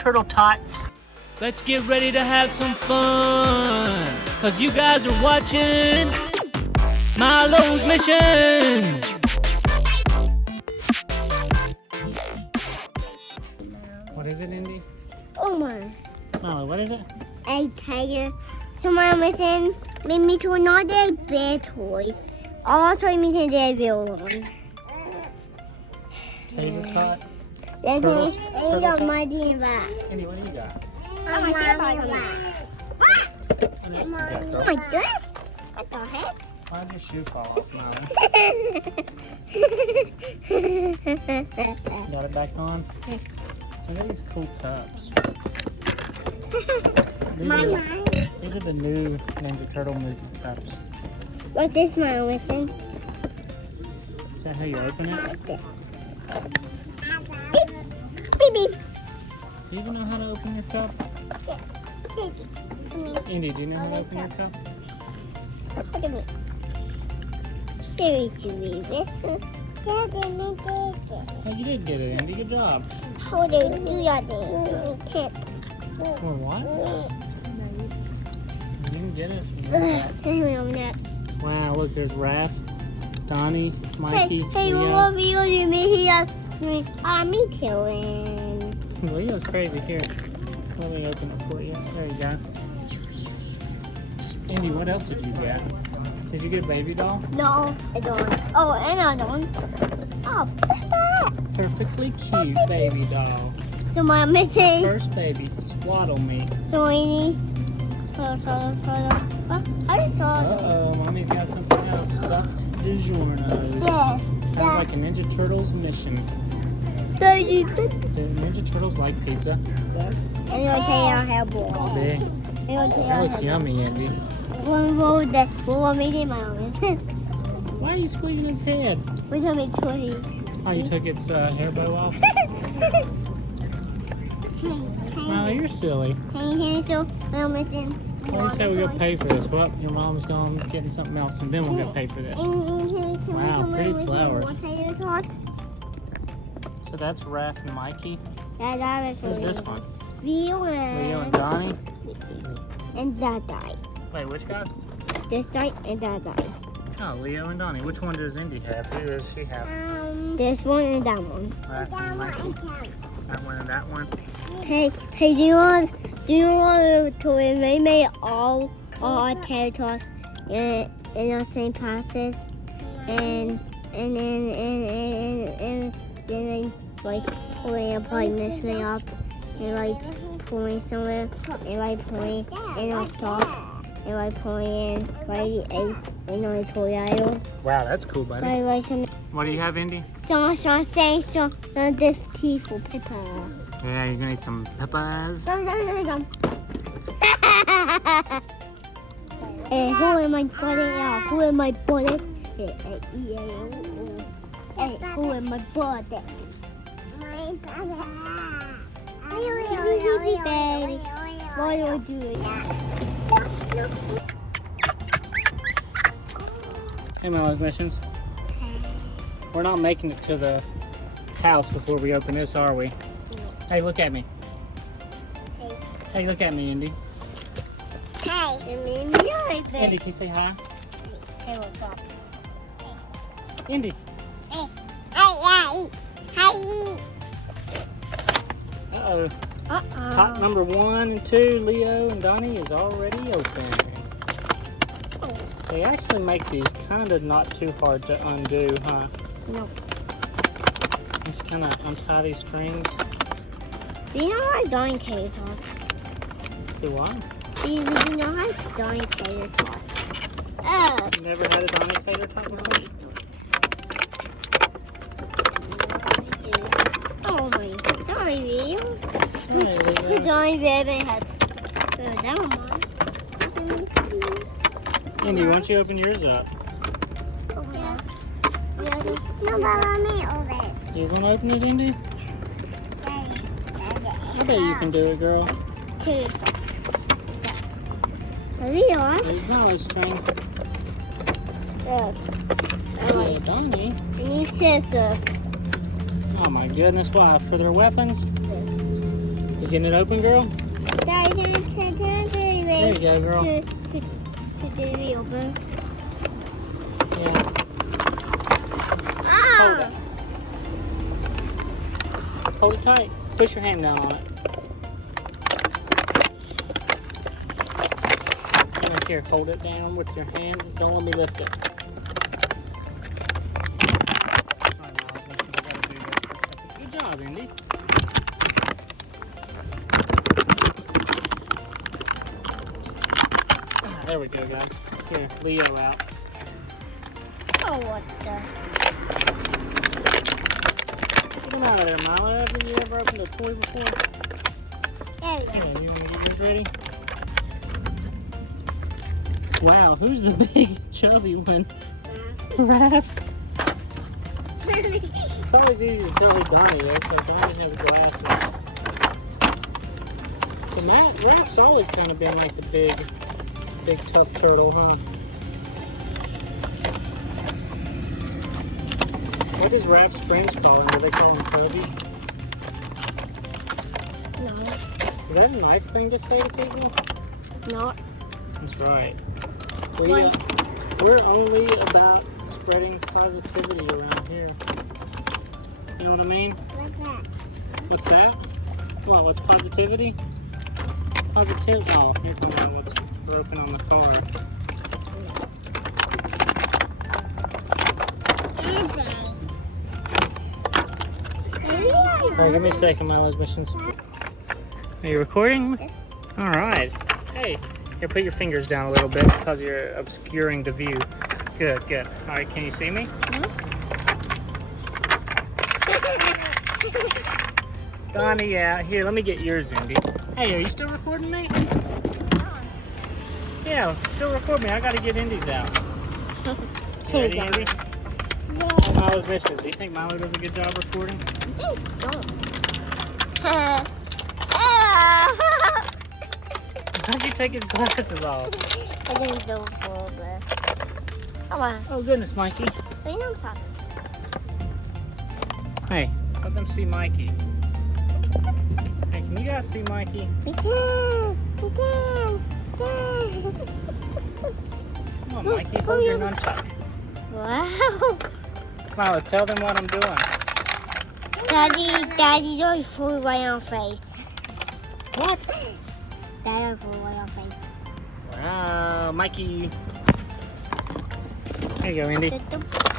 Turtle Tots. Let's get ready to have some fun, cause you guys are watching Milo's Mission. What is it, Indy? Oh my. Milo, what is it? I tell you, so my mission made me to another bear toy. Also, me to the real one. Tater tot. There's Turtle eight tot? of my team back. Indy, what do you got? Oh my god. What else you got, Oh girl? my goodness. What the heck? Why'd your shoe fall off, Milo? Got it back on? Look at these cool cups. These are the new Ninja Turtle Mutant cups. What's this my mission? Is that how you open it? What's this? Beep. Beep beep. Do you even know how to open your cup? Yes. Chicky. Indy, do you know how to open your cup? Look at me. Seriously, this is Daddy, me did it. Oh, you did get it, Indy. Good job. How do you do that thing? We can't. Or what? You didn't get it from that. Wow, look, there's Raph, Donnie, Mikey, Hey, Leo. what video do you mean? He asked me, me too. And Leo's crazy. Here, let me open it for you. There you go. Indy, what else did you get? Did you get a baby doll? no, I don't. Oh, and I don't. Oh, Perfectly cute baby doll. so my missing. First baby, swaddle me. So we need. I saw. Uh-oh, Mommy's got something else. Stuffed DiGiorno's. Yeah. Sounds like a Ninja Turtles mission. So you Do Ninja Turtles like pizza? I'm gonna tell you how It's ball. big. I'm gonna tell That you looks yummy, Andy. What made it my own? Why are you squeezing its head? We told me 20. Oh, you took its hair bow off? Wow, you're silly. Hey, so I'm missing. Why say we go pay for this? Well, your mom's going getting something else, and then we'll go pay for this. Wow, pretty flowers. So that's Raph and Mikey. Who's this one? Leo Leo and Donnie. and that guy. Wait, which guys? This guy and that guy. Oh, Leo and Donnie. Which one does Indy have? Who does she have? This one and that one. Raph and Mikey. That one and that one. Hey, do you want to made all our territories in the same process, and then like pulling apart this way up, and like pulling somewhere, and like pulling in a sock, and like pulling in like in a toy aisle. Wow, that's cool, buddy. Like some What do you have, Indy? some this teeth for paper. Yeah, you're gonna need some peppers. Hey, who am I body? Who am I body? Hey, who am I body? My baby. What are you doing? Hey, Milo's Missions. We're not making it to the house before we open this, are we? Hey, look at me. Hey, look at me, Indy. Hey, Indy, can you say hi? Hey, what's up? Indy. Hey. Uh-oh. Top number 1 and 2, Leo and Donnie, is already open. They actually make these kind of not too hard to undo, huh? No. Just kind of untie these strings. Do you know how to drawing tater tots? Do what? Do you know how to drawing tater tots? You never had a Donnie tater tot before? Oh my, sorry, Leo. Hey, Leo. Drawing baby had that one. Indy, why don't you open yours up? No, let me open. You want to open it, Indy? I bet you can do it, girl. Leo, There's no string. yeah. Hey, Donnie. I need scissors. Oh my goodness, why? For their weapons? You getting it open, girl? Daddy, There you go, girl. To do the open. Yeah. Hold it. Hold it tight. Push your hand down on it. Right here, hold it down with your hand. Don't let me lift it. Sorry, Miles, we gotta do this for a second. Good job, Indy. There we go, guys. Here, Leo out. Oh, what the? Get him out of there, Milo. Haven't you ever opened a toy before? There we Here, go. you get yours ready? Wow, who's the big chubby one? Raph. It's always easy to tell who Donnie is, but Donnie has glasses. So Raph's always kind of been like the big tough turtle, huh? What does Raph's friends call him? Do they call him Toby? No. Is that a nice thing to say to people? No. That's right. We're only about spreading positivity around here. You know what I mean? What's that? What's that? What? What's positivity? Positive. Oh, here comes out what's broken on the card. Alright, give me a second, Milo's missions. Are you recording? Yes. Alright. Hey, here, put your fingers down a little bit because you're obscuring the view. Good, good. Alright, can you see me? Donnie, yeah. Here, let me get yours, Indy. Hey, are you still recording me? Yeah, still record me. I gotta get Indy's out. You ready, Indy? Milo's missions. Do you think Milo does a good job recording? How'd you take his glasses off? I didn't go for the. Come on. Oh, goodness, Mikey. We know talk. Hey, let them see Mikey. Hey, can you guys see Mikey? We can. We can. Come on, Mikey, hold your nunchuck. Wow. Milo, tell them what I'm doing. Daddy, don't fall right on face. What? Daddy, don't fall right on face. Wow, Mikey. There you go, Indy.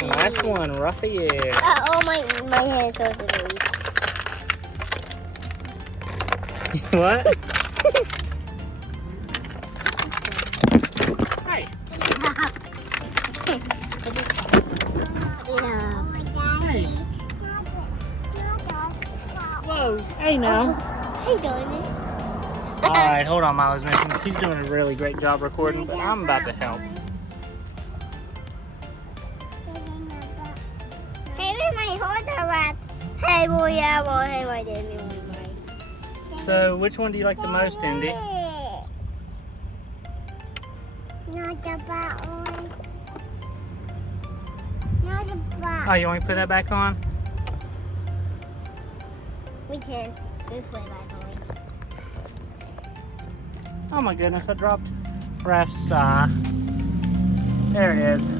Last one, Raphael. Oh, my hair is so silly. What? Hey. Hey. Whoa. Hey now. Hey, Donnie. Alright, hold on, Milo's missions. He's doing a really great job recording, but I'm about to help. Hey, where's my holder at? Hey, boy, yeah, boy, hey, why didn't you? So, which one do you like the most, Indy? Not the bat one. Not the bat. Oh, you want me to put that back on? We can. We put it back on. Oh my goodness, I dropped Raph's There it is.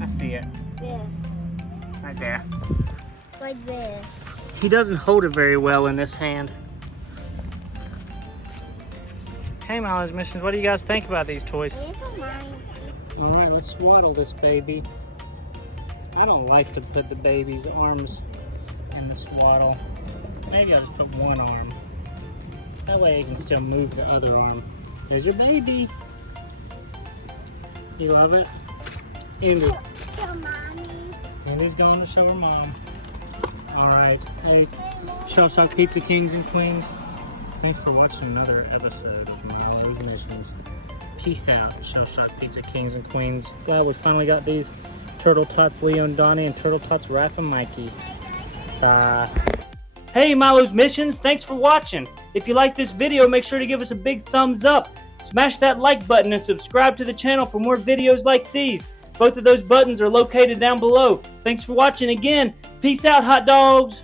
I see it. Yeah. Right there. Right there. He doesn't hold it very well in this hand. Okay, Milo's missions, what do you guys think about these toys? This one mine. Alright, let's swaddle this baby. I don't like to put the baby's arms in the swaddle. Maybe I'll just put one arm. That way you can still move the other arm. There's your baby. You love it? Indy. So, mommy. Indy's going to show her mom. Alright. Hey, Shell Shock Pizza Kings and Queens. Thanks for watching another episode of Milo's Missions. Peace out, Shell Shock Pizza Kings and Queens. Glad we finally got these Turtle Tots, Leo and Donnie, and Turtle Tots, Raph and Mikey. Bye. Hey, Milo's Missions, thanks for watching. If you like this video, make sure to give us a big thumbs up. Smash that like button and subscribe to the channel for more videos like these. Both of those buttons are located down below. Thanks for watching again. Peace out, hot dogs.